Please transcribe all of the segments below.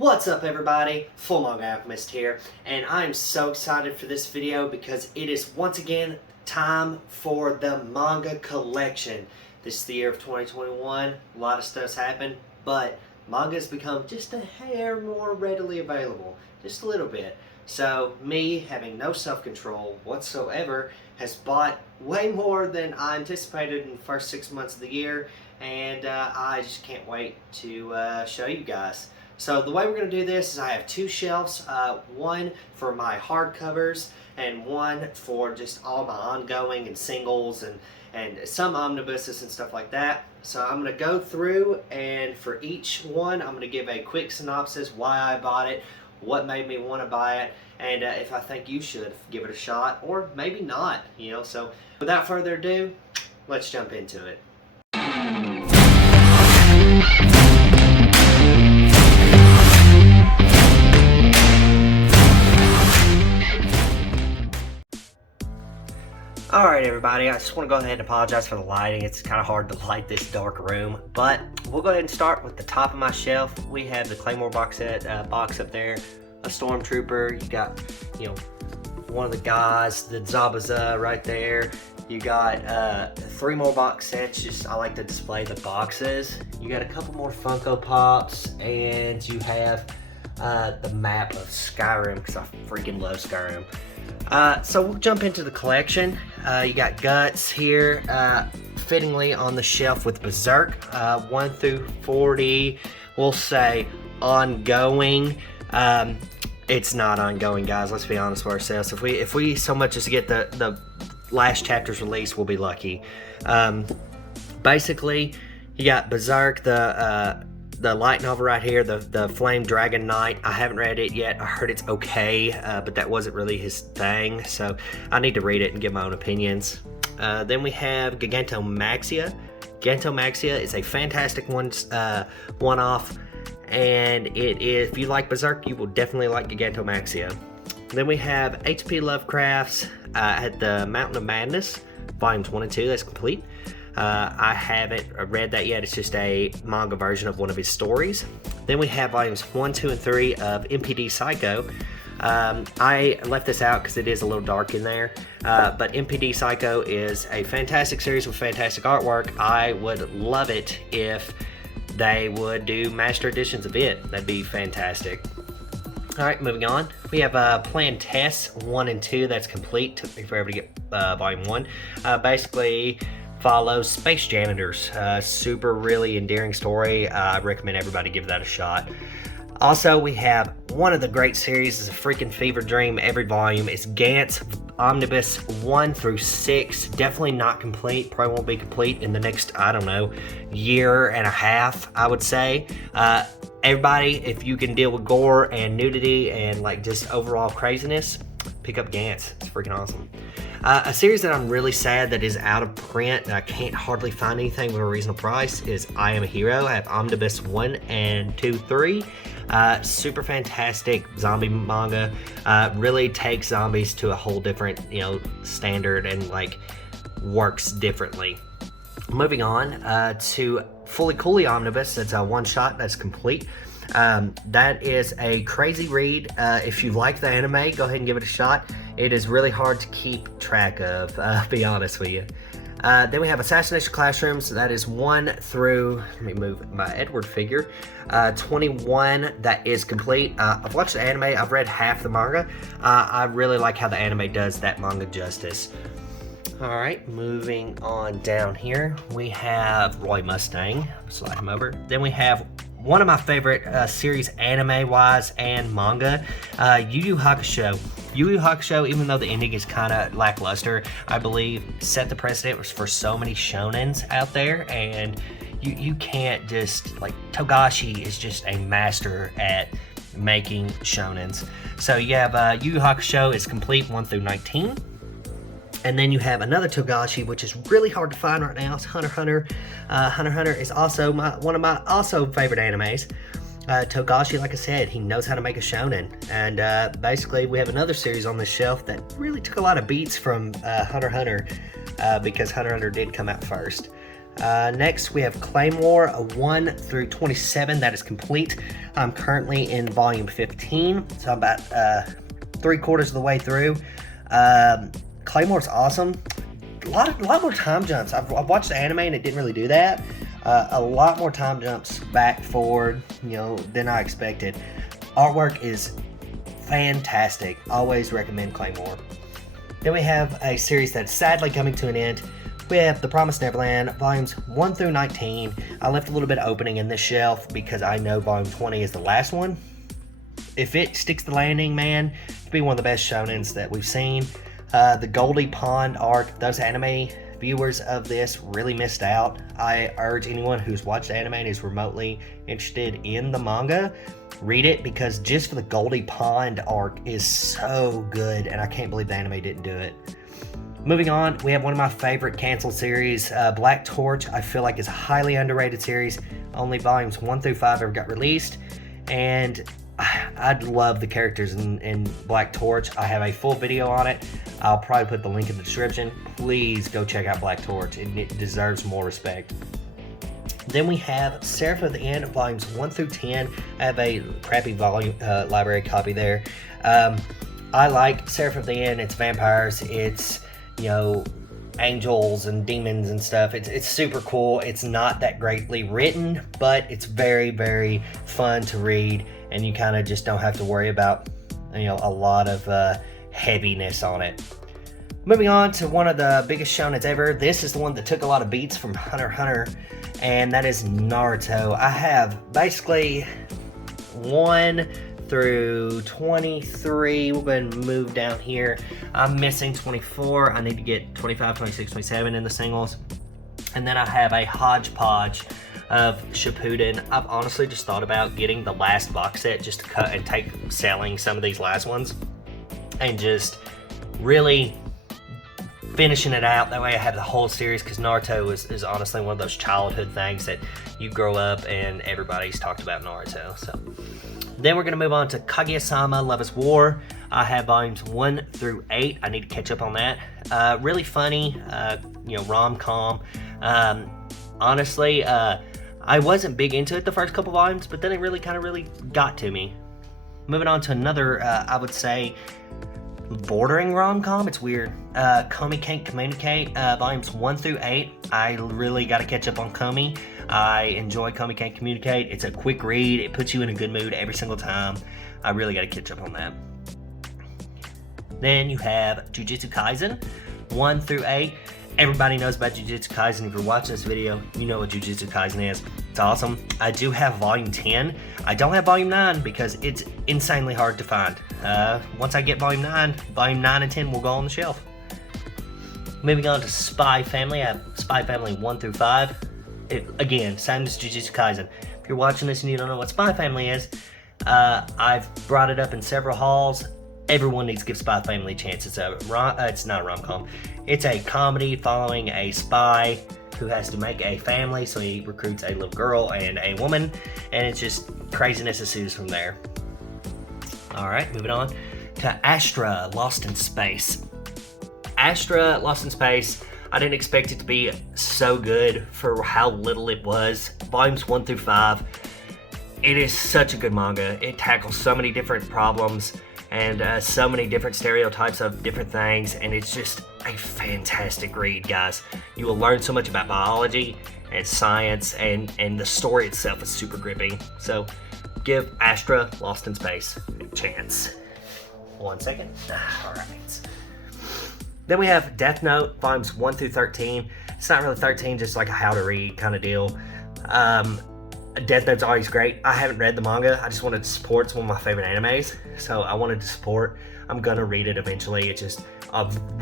What's up everybody, Full Manga Alchemist here, and I'm so excited for this video because it is once again time for the manga collection. This is the year of 2021, a lot of stuff's happened, but manga has become just a hair more readily available, just a little bit. So me, having no self-control whatsoever, has bought way more than I anticipated in the first 6 months of the year, and I just can't wait to show you guys. So the way we're going to do this is I have two shelves, one for my hardcovers and one for just all my ongoing and singles and some omnibuses and stuff like that. So I'm going to go through, and for each one I'm going to give a quick synopsis, why I bought it, what made me want to buy it, and if I think you should give it a shot or maybe not, you know. So without further ado, let's jump into it. Alright everybody, I just want to go ahead and apologize for the lighting. It's kind of hard to light this dark room, but we'll go ahead and start with the top of my shelf. We have the Claymore box set box up there, a Stormtrooper, you got, you know, one of the guys, the Zabuza right there. You got 3 more box sets, just I like to display the boxes. You got a couple more Funko Pops, and you have the map of Skyrim, because I freaking love Skyrim. So we'll jump into the collection. You got Guts here, fittingly on the shelf with Berserk, 1 through 40, we'll say ongoing. It's not ongoing, guys, let's be honest with ourselves. If we so much as get the last chapter's release, we'll be lucky. Basically, you got Berserk, the light novel right here, the Flame Dragon Knight. I haven't read it yet. I heard it's okay, but that wasn't really his thing, so I need to read it and give my own opinions. Then we have Gigantomaxia. Gigantomaxia is a fantastic one-off, and it is, if you like Berserk, you will definitely like Gigantomaxia. Then we have H.P. Lovecraft's at the Mountain of Madness, volumes 1 and 2. That's complete. I haven't read that yet. It's just a manga version of one of his stories. Then we have volumes 1, 2, and 3 of MPD Psycho. I left this out because it is a little dark in there, but MPD Psycho is a fantastic series with fantastic artwork. I would love it if they would do master editions of it. That'd be fantastic. Alright, moving on. We have Plan Test 1 and 2. That's complete. Took me forever to get volume 1. Basically follows space janitors. Super really endearing story. I recommend everybody give that a shot. Also, we have one of the great series, is a freaking fever dream. Every volume is Gantz Omnibus 1 through 6. Definitely not complete. Probably won't be complete in the next, I don't know, year and a half, I would say. Everybody, if you can deal with gore and nudity and like just overall craziness, pick up Gantz. It's freaking awesome. A series that I'm really sad that is out of print and I can't hardly find anything with a reasonable price is I Am a Hero. I have Omnibus 1 and 2, 3. Super fantastic zombie manga. Really takes zombies to a whole different, you know, standard and like works differently. Moving on to Fully Coolly Omnibus. That's a one-shot. That's complete. That is a crazy read. If you like the anime, go ahead and give it a shot. It is really hard to keep track of, be honest with you. Then we have Assassination Classrooms. That is 1 through, let me move my Edward figure, 21. That is complete. I've watched the anime. I've read half the manga. I really like how the anime does that manga justice. Alright, moving on down here, we have Roy Mustang. Slide him over. Then we have one of my favorite series anime-wise and manga, Yu Yu Hakusho. Yu Yu Hakusho, even though the ending is kind of lackluster, I believe set the precedent for so many shonens out there, and you can't just, like, Togashi is just a master at making shonens. So you have Yu Yu Hakusho is complete 1 through 19. And then you have another Togashi, which is really hard to find right now. It's Hunter x Hunter. Hunter x Hunter is also one of my favorite animes. Togashi, like I said, he knows how to make a shonen. And basically, we have another series on the shelf that really took a lot of beats from Hunter x Hunter because Hunter x Hunter did come out first. Next, we have Claymore 1 through 27. That is complete. I'm currently in volume 15, so I'm about 3/4 of the way through. Claymore's awesome. A lot more time jumps. I've watched the anime and it didn't really do that. A lot more time jumps back, forward, than I expected. Artwork is fantastic. Always recommend Claymore. Then we have a series that's sadly coming to an end. We have The Promised Neverland, volumes 1 through 19. I left a little bit of opening in this shelf because I know volume 20 is the last one. If it sticks the landing, man, it'll be one of the best shonens that we've seen. The Goldie Pond arc, those anime viewers of this really missed out. I urge anyone who's watched anime and is remotely interested in the manga, read it, because just for the Goldie Pond arc is so good, and I can't believe the anime didn't do it. Moving on, we have one of my favorite canceled series, Black Torch. I feel like it's a highly underrated series. Only volumes 1 through 5 ever got released, and I love the characters in Black Torch. I have a full video on it. I'll probably put the link in the description. Please go check out Black Torch. It deserves more respect. Then we have Seraph of the End, volumes 1 through 10. I have a crappy volume library copy there. I like Seraph of the End. It's vampires. It's angels and demons and stuff. It's super cool. It's not that greatly written, but it's very, very fun to read, and you kind of just don't have to worry about a lot of heaviness on it. Moving on to one of the biggest shonens ever. This is the one that took a lot of beats from Hunter x Hunter, and that is Naruto. I have basically 1 through 23. We'll go ahead and move down here. I'm missing 24. I need to get 25, 26, 27 in the singles. And then I have a hodgepodge of Shippuden. I've honestly just thought about getting the last box set just to cut and selling some of these last ones and just really finishing it out. That way I have the whole series, because Naruto is honestly one of those childhood things that you grow up and everybody's talked about Naruto. So then we're going to move on to Kaguya-sama Love is War. I have volumes 1 through 8. I need to catch up on that. Really funny, rom-com. Honestly, I wasn't big into it the first couple volumes, but then it really got to me. Moving on to another, I would say, bordering rom-com. It's weird. Komi Can't Communicate, volumes 1 through 8. I really got to catch up on Komi. I enjoy Komi Can't Communicate. It's a quick read. It puts you in a good mood every single time. I really got to catch up on that. Then you have Jujutsu Kaisen, 1 through 8. Everybody knows about Jujutsu Kaisen. If you're watching this video, you know what Jujutsu Kaisen is. It's awesome. I do have volume 10. I don't have volume 9 because it's insanely hard to find. Once I get volume 9 and 10 will go on the shelf. Moving on to Spy Family. I have Spy Family 1 through 5. Again, same as Jujutsu Kaisen. If you're watching this and you don't know what Spy Family is, I've brought it up in several hauls. Everyone needs to give Spy Family a chance. It's not a rom-com. It's a comedy following a spy who has to make a family, so he recruits a little girl and a woman, and it's just craziness ensues from there. Alright, moving on to Astra Lost in Space. Astra Lost in Space, I didn't expect it to be so good for how little it was. Volumes 1 through 5. It is such a good manga. It tackles so many different problems and so many different stereotypes of different things, and it's just a fantastic read, guys. You will learn so much about biology and science, and the story itself is super gripping. So give Astra Lost in Space a chance. 1 second. Alright. Then we have Death Note, volumes 1 through 13. It's not really 13, just like a how to read kind of deal. Death Note's always great. I haven't read the manga. I just wanted to support. It's one of my favorite animes, so I wanted to support. I'm gonna read it eventually. It's just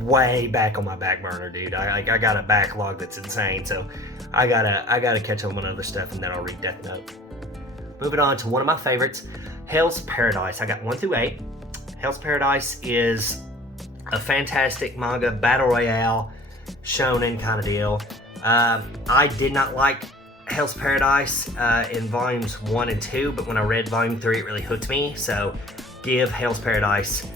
way back on my back burner, dude. I got a backlog that's insane, so I gotta catch up on other stuff, and then I'll read Death Note. Moving on to one of my favorites, Hell's Paradise. I got 1 through 8. Hell's Paradise is a fantastic manga, battle royale, shonen kind of deal. I did not like Hell's Paradise in volumes 1 and 2, but when I read volume 3, it really hooked me. So give Hell's Paradise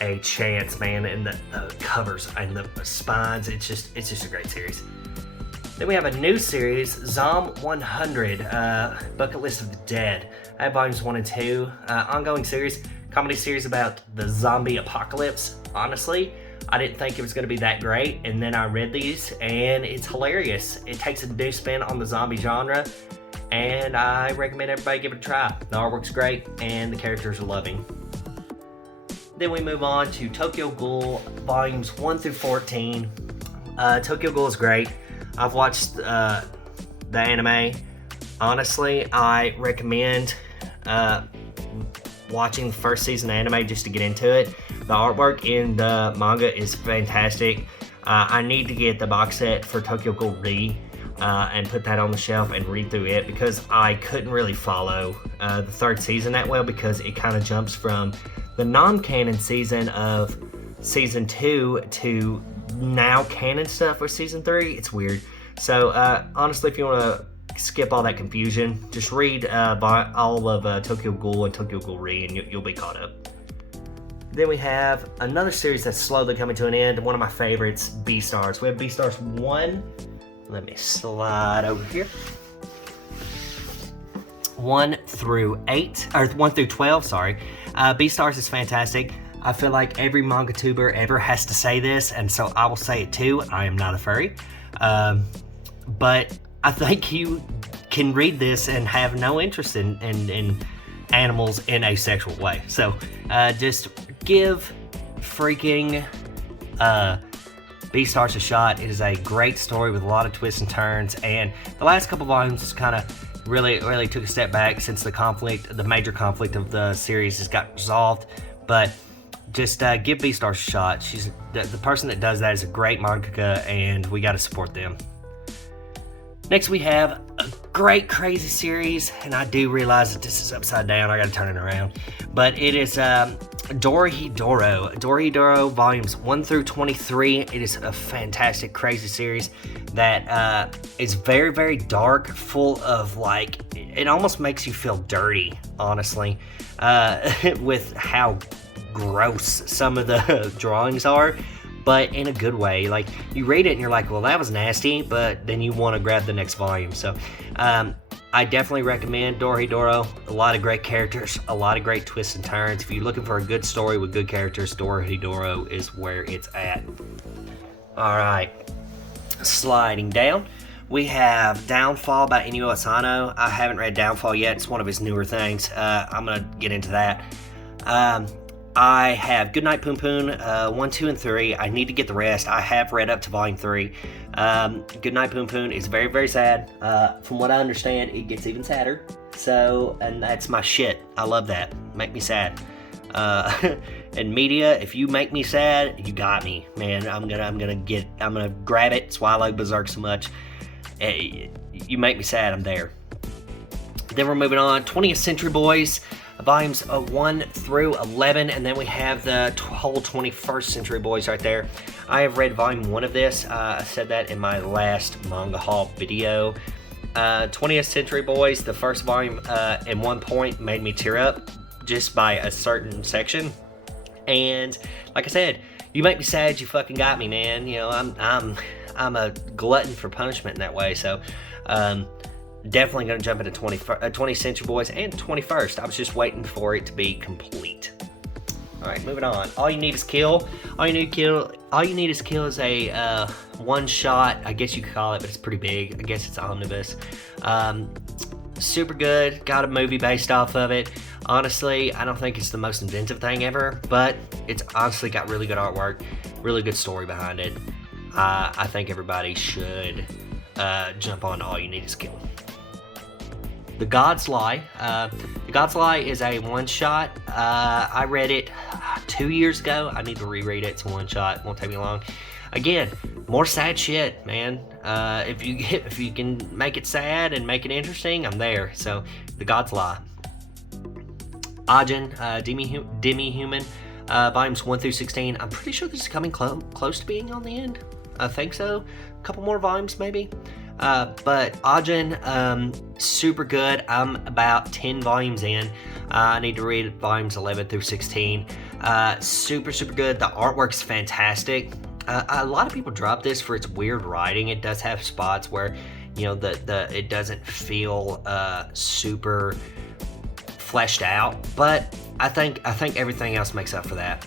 a chance, man. And the covers and the spines, it's just a great series. Then we have a new series, Zom 100, Bucket List of the Dead. I have volumes 1 and 2. Ongoing series, comedy series about the zombie apocalypse. Honestly, I didn't think it was going to be that great, and then I read these, and it's hilarious. It takes a new spin on the zombie genre, and I recommend everybody give it a try. The artwork's great, and the characters are loving. Then we move on to Tokyo Ghoul, volumes 1 through 14. Tokyo Ghoul is great. I've watched the anime. Honestly, I recommend watching the first season of anime just to get into it. The artwork in the manga is fantastic. I need to get the box set for Tokyo Ghoul Re and put that on the shelf and read through it, because I couldn't really follow the third season that well, because it kind of jumps from the non-canon season of season 2 to now canon stuff for season 3. It's weird. So honestly, if you want to skip all that confusion, just read all of Tokyo Ghoul and Tokyo Ghoul Re, and you'll be caught up. Then we have another series that's slowly coming to an end, one of my favorites, Beastars. We have Beastars 1. Let me slide over here. 1 through 12, sorry. Beastars is fantastic. I feel like every manga tuber ever has to say this, and so I will say it too. I am not a furry. But I think you can read this and have no interest in animals in a sexual way. So just give freaking Beastars a shot. It is a great story with a lot of twists and turns, and the last couple volumes just kind of really took a step back since the major conflict of the series has got resolved. But just give Beastars a shot. She's the person that does that is a great mangaka, and we got to support them. Next, we have a great crazy series, and I do realize that this is upside down. I got to turn it around, but it is Dorohedoro. Dorohedoro volumes 1 through 23. It is a fantastic crazy series that is very, very dark, full of it almost makes you feel dirty, honestly, with how gross some of the drawings are, but in a good way. Like, you read it and you're like, well, that was nasty, but then you want to grab the next volume. So I definitely recommend Dorohedoro. A lot of great characters, a lot of great twists and turns. If you're looking for a good story with good characters, Dorohedoro is where it's at. All right, sliding down, we have Downfall by Inyo Asano. I haven't read Downfall yet. It's one of his newer things. I'm going to get into that. I have Goodnight Poon Poon 1, 2, and 3. I need to get the rest. I have read up to volume 3. Goodnight Poon Poon is very, very sad. From what I understand, it gets even sadder. So, and that's my shit. I love that. Make me sad. And media, if you make me sad, you got me, man. I'm gonna grab it. That's why I like Berserk so much. You make me sad, I'm there. Then we're moving on. 20th Century Boys, volumes 1 through 11, and then we have the whole 21st Century Boys right there. I have read volume 1 of this. I said that in my last manga haul video. 20th Century Boys, the first volume, at one point made me tear up just by a certain section. And like I said, you make me sad, you fucking got me, man. You know, I'm a glutton for punishment in that way. So definitely going to jump into 20th Century Boys and 21st. I was just waiting for it to be complete. All right, moving on. All You Need Is Kill. All You Need Is Kill is a one-shot, I guess you could call it, but it's pretty big. I guess it's omnibus. Super good. Got a movie based off of it. Honestly, I don't think it's the most inventive thing ever, but it's honestly got really good artwork, really good story behind it. I think everybody should jump on All You Need Is Kill. The God's Lie. The God's Lie is a one-shot. I read it 2 years ago. I need to reread it. It's a one-shot. Won't take me long. Again, more sad shit, man. If you can make it sad and make it interesting, I'm there. So, The God's Lie. Ajin, Demi-Human, volumes 1 through 16. I'm pretty sure this is coming close to being on the end. I think so. A couple more volumes, maybe. But Ajin, super good. I'm about 10 volumes in. I need to read volumes 11 through 16. Super good. The artwork's fantastic. A lot of people drop this for its weird writing. It does have spots where, you know, it doesn't feel super fleshed out, but I think everything else makes up for that.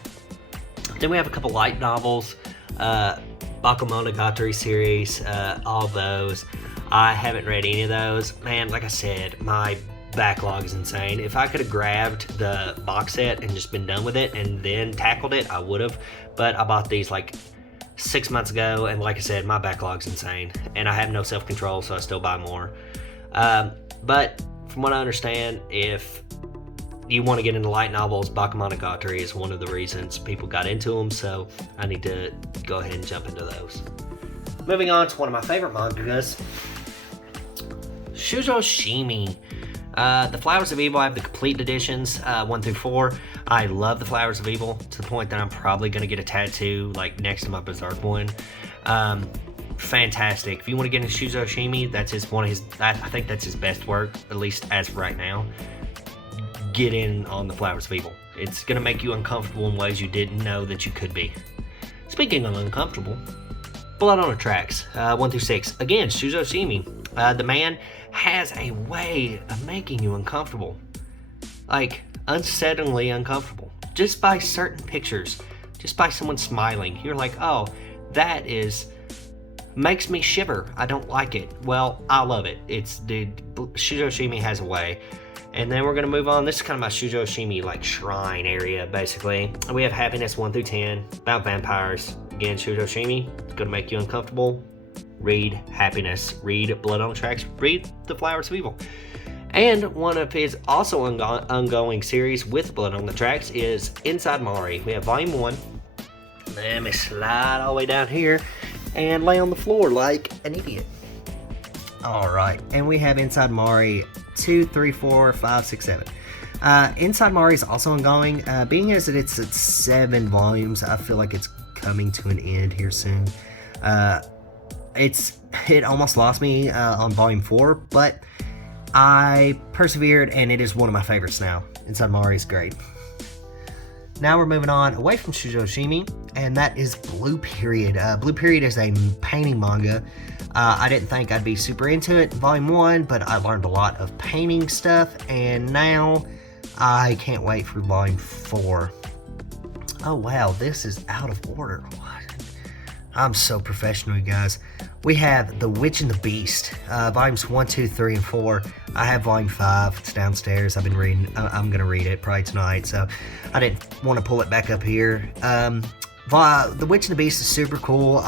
Then we have a couple light novels, Bakemonogatari series, all those. I haven't read any of those. Man, like I said, my backlog is insane. If I could have grabbed the box set and just been done with it and then tackled it, I would have. But I bought these like 6 months ago, and like I said, my backlog's insane. And I have no self-control, so I still buy more. But from what I understand, if you want to get into light novels, Bakemonogatari is one of the reasons people got into them, so I need to go ahead and jump into those. Moving on to one of my favorite mangas, Shoujo Shimi. The Flowers of Evil, I have the complete editions, 1 through 4. I love the Flowers of Evil to the point that I'm probably going to get a tattoo like next to my Berserk one. Fantastic. If you want to get into Shoujo Shimi, that's I think that's his best work, at least as of right now. Get in on the Flowers of Evil. It's going to make you uncomfortable in ways you didn't know that you could be. Speaking of uncomfortable, Blood on the Tracks, 1 through 6. Again, Shoujo Shimi. The man has a way of making you uncomfortable. Like, unsettlingly uncomfortable. Just by certain pictures. Just by someone smiling. You're like, oh, that makes me shiver. I don't like it. Well, I love it. Shoujo Shimi has a way. And then we're going to move on. This is kind of my Shoujo Shimi like shrine area, basically. We have Happiness 1 through 10, about vampires. Again, Shoujo Shimi, it's going to make you uncomfortable. Read Happiness, read Blood on the Tracks, read The Flowers of Evil. And one of his also ongoing series with Blood on the Tracks is Inside Mari. We have Volume 1. Let me slide all the way down here and lay on the floor like an idiot. Alright, and we have Inside Mari 2, 3, 4, 5, 6, 7. Inside Mari is also ongoing. Being as it's at 7 volumes, I feel like it's coming to an end here soon. It almost lost me on volume 4, but I persevered, and it is one of my favorites now. Inside Mari is great. Now we're moving on away from Shoujo Shimi, and that is Blue Period. Blue Period is a painting manga. I didn't think I'd be super into it in volume 1, but I learned a lot of painting stuff, and now I can't wait for volume 4. Oh wow, this is out of order. What? I'm so professional, you guys. We have The Witch and the Beast, volumes 1, 2, 3, and 4. I have volume 5. It's downstairs. I've been reading. I'm going to read it probably tonight, so I didn't want to pull it back up here. The Witch and the Beast is super cool.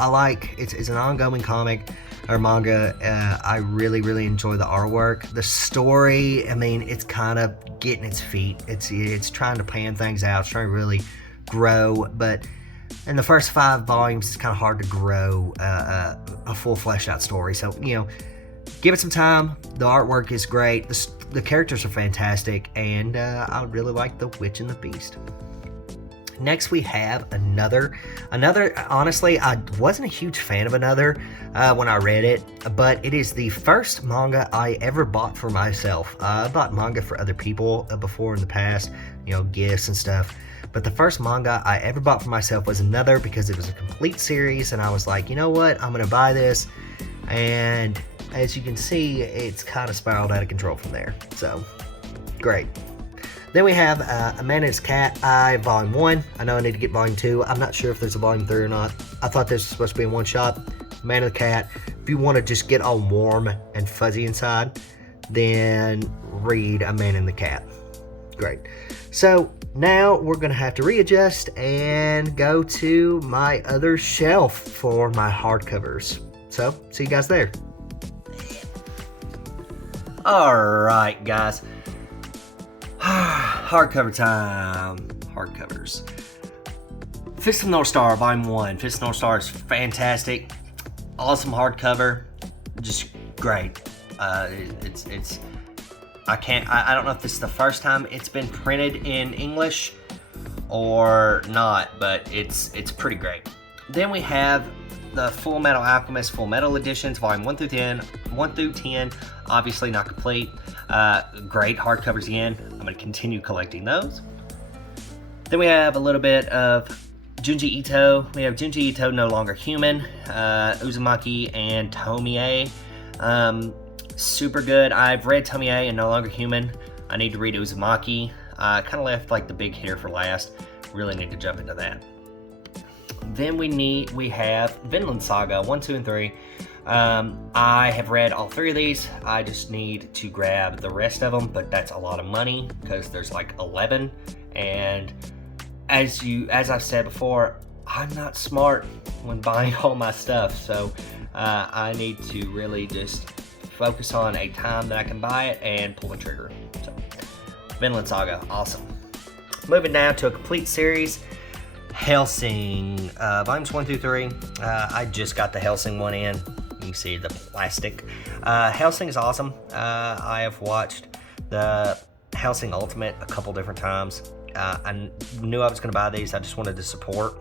It's an ongoing comic or manga. I really, really enjoy the artwork. The story, I mean, it's kind of getting its feet. It's trying to pan things out. It's trying to really grow, but in the first 5 volumes, it's kind of hard to grow a full fleshed out story. So, give it some time. The artwork is great. The characters are fantastic, and I really like The Witch and the Beast. Next, we have another. Honestly, I wasn't a huge fan of another when I read it, but it is the first manga I ever bought for myself. I bought manga for other people before in the past, gifts and stuff. But the first manga I ever bought for myself was another, because it was a complete series, and I was like, you know what, I'm going to buy this. And as you can see, it's kind of spiraled out of control from there. So, great. Then we have A Man and His Cat, Volume 1. I know I need to get Volume 2. I'm not sure if there's a Volume 3 or not. I thought this was supposed to be in one shot. Man and the Cat. If you want to just get all warm and fuzzy inside, then read A Man and the Cat. Great. So, now we're going to have to readjust and go to my other shelf for my hardcovers. So, see you guys there. Alright, guys. Hardcover time. Hardcovers. Fist of the North Star, Volume 1. Fist of the North Star is fantastic. Awesome hardcover. Just great. I don't know if this is the first time it's been printed in English or not, but it's pretty great. Then we have the Full Metal Alchemist Full Metal Editions, Volume 1 through 10, obviously not complete. Great hardcovers again. I'm going to continue collecting those. Then we have a little bit of Junji Ito. We have Junji Ito, No Longer Human, Uzumaki, and Tomie. Super good. I've read Tomie and No Longer Human. I need to read Uzumaki. I kind of left like the big hitter for last. Really need to jump into that. Then we have Vinland Saga 1, 2, and 3. I have read all 3 of these. I just need to grab the rest of them, but that's a lot of money because there's like 11. And as I've said before, I'm not smart when buying all my stuff, so I need to really just focus on a time that I can buy it and pull the trigger. So, Vinland Saga, awesome. Moving down to a complete series, Hellsing, volumes 1 through 3. I just got the Hellsing one in. You can see the plastic. Hellsing is awesome. I have watched the Hellsing Ultimate a couple different times. I knew I was going to buy these. I just wanted to support.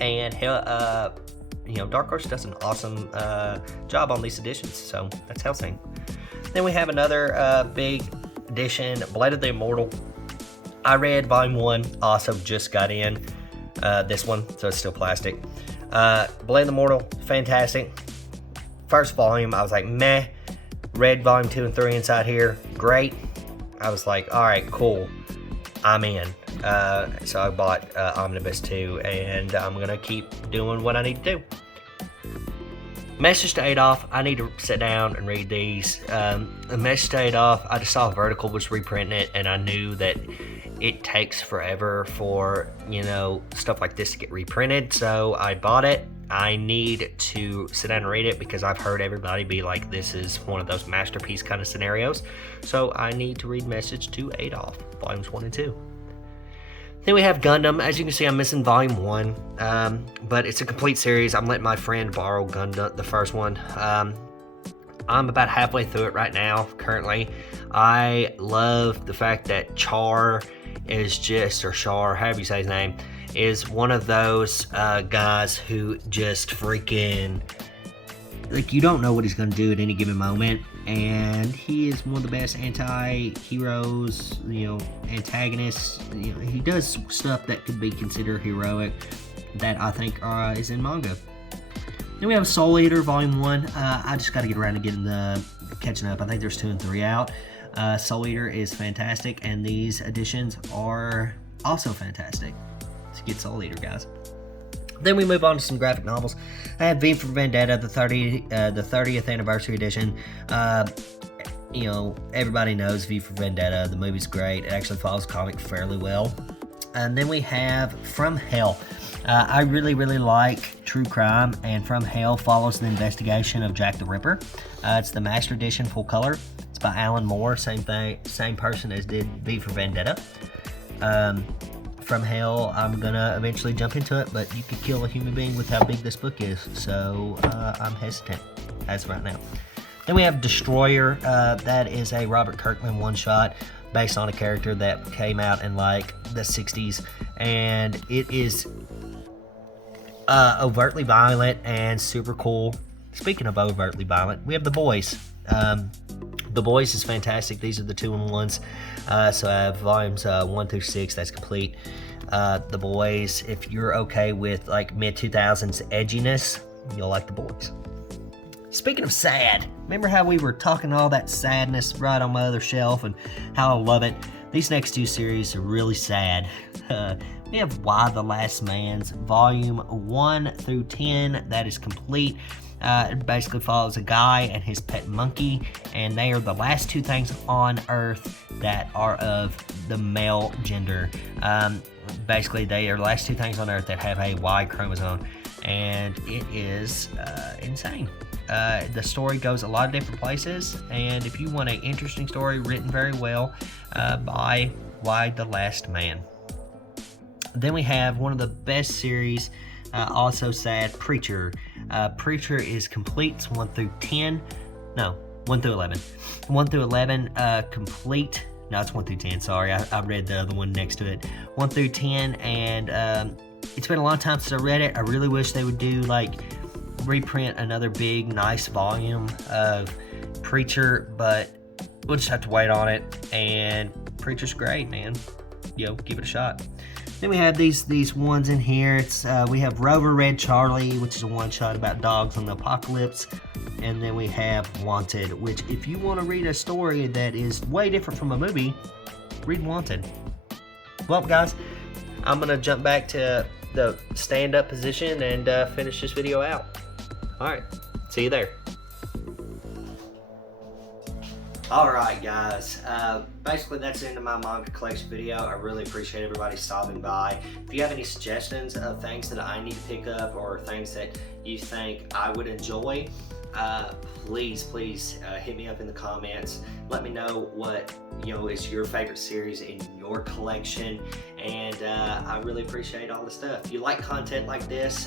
And Dark Horse does an awesome job on these editions. So that's Hellsing. Then we have another big edition, Blade of the Immortal. I read volume 1. Also just got in this one, so it's still plastic. Blade of the Immortal, fantastic. First volume, I was like, meh. Read volume 2 and 3 inside here, great. I was like, all right, cool, I'm in. So I bought Omnibus 2, and I'm gonna keep doing what I need to do. Message to Adolf, I need to sit down and read these. The Message to Adolf, I just saw Vertical was reprinting it, and I knew that it takes forever for, stuff like this to get reprinted, so I bought it. I need to sit down and read it because I've heard everybody be like, this is one of those masterpiece kind of scenarios. So I need to read Message to Adolf, volumes 1 and 2. Then we have Gundam. As you can see, I'm missing volume 1, but it's a complete series. I'm letting my friend borrow Gundam, the first one. I'm about halfway through it right now, currently. I love the fact that Char is just, or Char, however you say his name, is one of those guys who just freaking, like, you don't know what he's going to do at any given moment, and he is one of the best anti-heroes, antagonists. He does stuff that could be considered heroic that I think is in manga. Then we have Soul Eater Volume 1. I just got to get around to catching up. I think there's 2 and 3 out. Soul Eater is fantastic, and these editions are also fantastic. Let's get Soul Eater, guys. Then we move on to some graphic novels. I have V for Vendetta, the 30th anniversary edition. Everybody knows V for Vendetta. The movie's great. It actually follows the comic fairly well. And then we have From Hell. I really, really like true crime, and From Hell follows the investigation of Jack the Ripper. It's the Master Edition full color. It's by Alan Moore, same person as did V for Vendetta. From Hell, I'm gonna eventually jump into it, but you could kill a human being with how big this book is, so I'm hesitant as of right now. Then we have Destroyer. That is a Robert Kirkman one-shot based on a character that came out in like the 60s, and it is overtly violent and super cool. Speaking of overtly violent, we have The Boys. The Boys is fantastic. These are the 2-in-1s. So I have volumes 1 through 6. That's complete. The Boys, if you're okay with like mid-2000s edginess, you'll like The Boys. Speaking of sad, remember how we were talking all that sadness right on my other shelf and how I love it? These next 2 series are really sad. We have Why the Last Man's volume 1 through 10. That is complete. It basically follows a guy and his pet monkey, and they are the last 2 things on Earth that are of the male gender. Basically, they are the last 2 things on Earth that have a Y chromosome, and it is insane. The story goes a lot of different places, and if you want an interesting story written very well, by Why the Last Man. Then we have one of the best series, also sad, Preacher. Preacher is complete. It's 1 through 10. No, 1 through 11. 1 through 11 complete. No, it's 1 through 10. Sorry, I read the other one next to it. 1 through 10, and it's been a long time since I read it. I really wish they would do reprint another big, nice volume of Preacher, but we'll just have to wait on it. And Preacher's great, man. Give it a shot. Then we have these ones in here. We have Rover Red Charlie, which is a one-shot about dogs on the apocalypse. And then we have Wanted, which if you want to read a story that is way different from a movie, read Wanted. Well, guys, I'm going to jump back to the stand-up position and finish this video out. Alright, see you there. Alright guys, basically that's the end of my manga collection video. I really appreciate everybody stopping by. If you have any suggestions of things that I need to pick up or things that you think I would enjoy, please hit me up in the comments. Let me know what is your favorite series in your collection, and I really appreciate all the stuff. If you like content like this,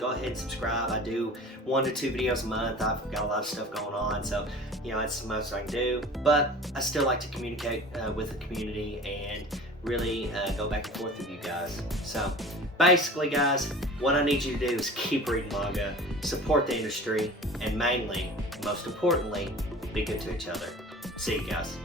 go ahead and subscribe. I do 1 to 2 videos a month. I've got a lot of stuff going on, so that's the most I can do, but I still like to communicate with the community and really go back and forth with you guys. So basically guys, what I need you to do is keep reading manga, support the industry, and mainly, most importantly, be good to each other. See you guys.